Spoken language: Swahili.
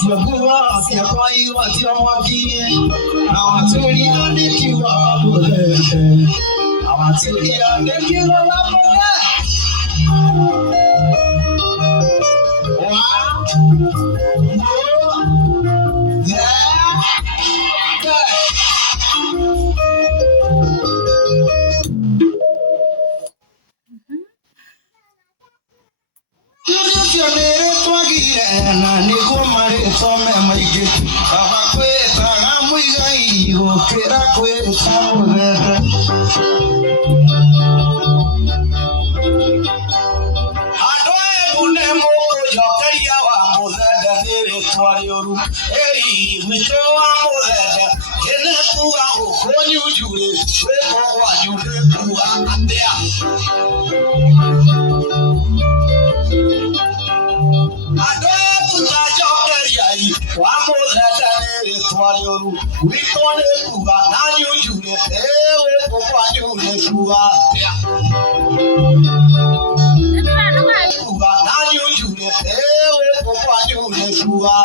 Siabuwa, siakwai wa tiawaki. Awatulia nikiwa mule. Awatulia nikiwa mule. Kera kwe samuvera Adoe mune moko jokaria wa muzeda nere twarioru Eri mito wa muzeda Kene kuwa ukonyu jure Weko wa jure kuwa atea Adoe puta jokaria wa muzeda nere twarioru Wikone kuwa nanyu jure Ewe kwa jure kuwa atea Kuwa nanyu jure Ewe kwa jure kuwa